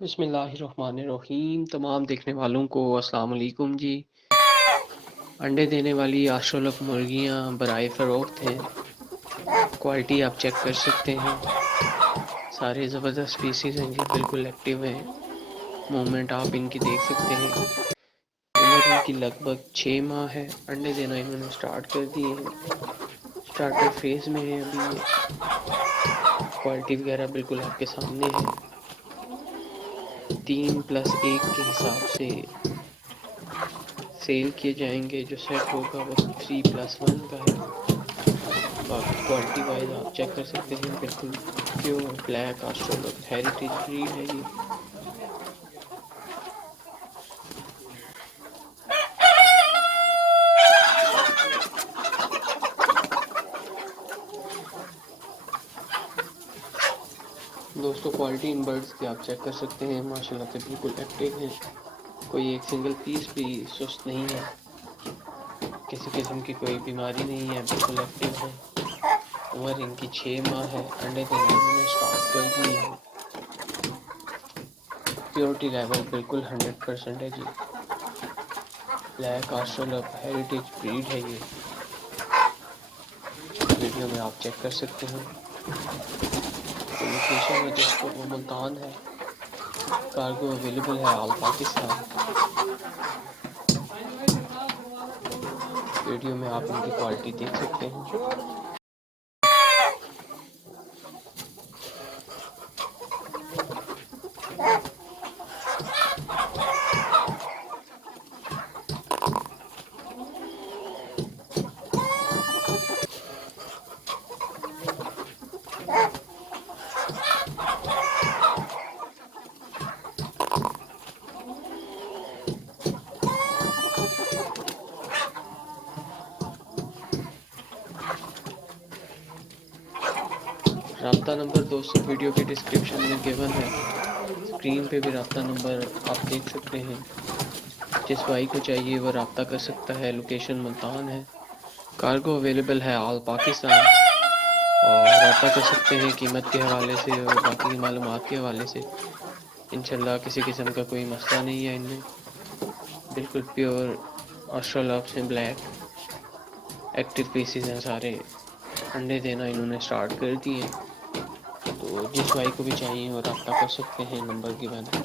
बिस्मिल्लाहिर्रहमानिर्रहीम। तमाम देखने वालों को अस्सलाम वालेकुम जी। अंडे देने वाली आशोलक मुर्गियां बराए फ़रोख्त हैं। क्वालिटी आप चेक कर सकते हैं। सारे ज़बरदस्त स्पीसीज़ हैं जी, बिल्कुल एक्टिव हैं। मूवमेंट आप इनकी देख सकते हैं। उम्र इनकी लगभग 6 माह है। अंडे देना इन्होंने स्टार्ट कर दिए हैं। स्टार्टर फेज़ में है अभी ये। क्वालिटी वगैरह बिल्कुल आपके सामने है। 3+1 के हिसाब से सेल किए जाएंगे। जो सेट होगा वो 3+1 का है। बाकी क्वालिटी वाइज आप चेक कर सकते हैं, बिल्कुल प्योर ब्लैक ऑस्ट्रेलोप हेरिटेज ब्रीड है ये। दोस्तों क्वालिटी इन बर्ड्स की आप चेक कर सकते हैं, माशाल्लाह से बिल्कुल एक्टिव हैं। कोई एक सिंगल पीस भी सुस्त नहीं है, किसी किस्म की कोई बीमारी नहीं है, बिल्कुल एक्टिव है। उम्र इनकी 6 माह है। अंडे देना इन्होंने स्टार्ट कर दिए हैं। प्योरिटी लेवल बिल्कुल 100% है जी। ब्लैक ऑस्ट्रेलोप हेरिटेज ब्रीड है ये। वीडियो में आप चेक कर सकते हैं। जो लोकेशन है दोस्तों वो मुल्तान है। कार्गो अवेलेबल है ऑल पाकिस्तान। वीडियो में आप इनकी क्वालिटी देख सकते हैं। राब्ता नंबर दोस्तों वीडियो के डिस्क्रिप्शन में गिवन है। स्क्रीन पे भी राब्ता नंबर आप देख सकते हैं। जिस भाई को चाहिए वो राब्ता कर सकता है। लोकेशन मुल्तान है। कार्गो अवेलेबल है ऑल पाकिस्तान, और राब्ता कर सकते हैं कीमत के हवाले से और बाकी मालूमात के हवाले से। इंशाल्लाह किसी किस्म का कोई मसला नहीं है इनमें। बिल्कुल प्योर ऑस्ट्रेलोप्स हैं, ब्लैक एक्टिव पीसीज हैं सारे। अंडे देना इन्होंने स्टार्ट कर दिए हैं। तो जिस भाई को भी चाहिए वो रब्ता कर सकते हैं, नंबर गिवन है।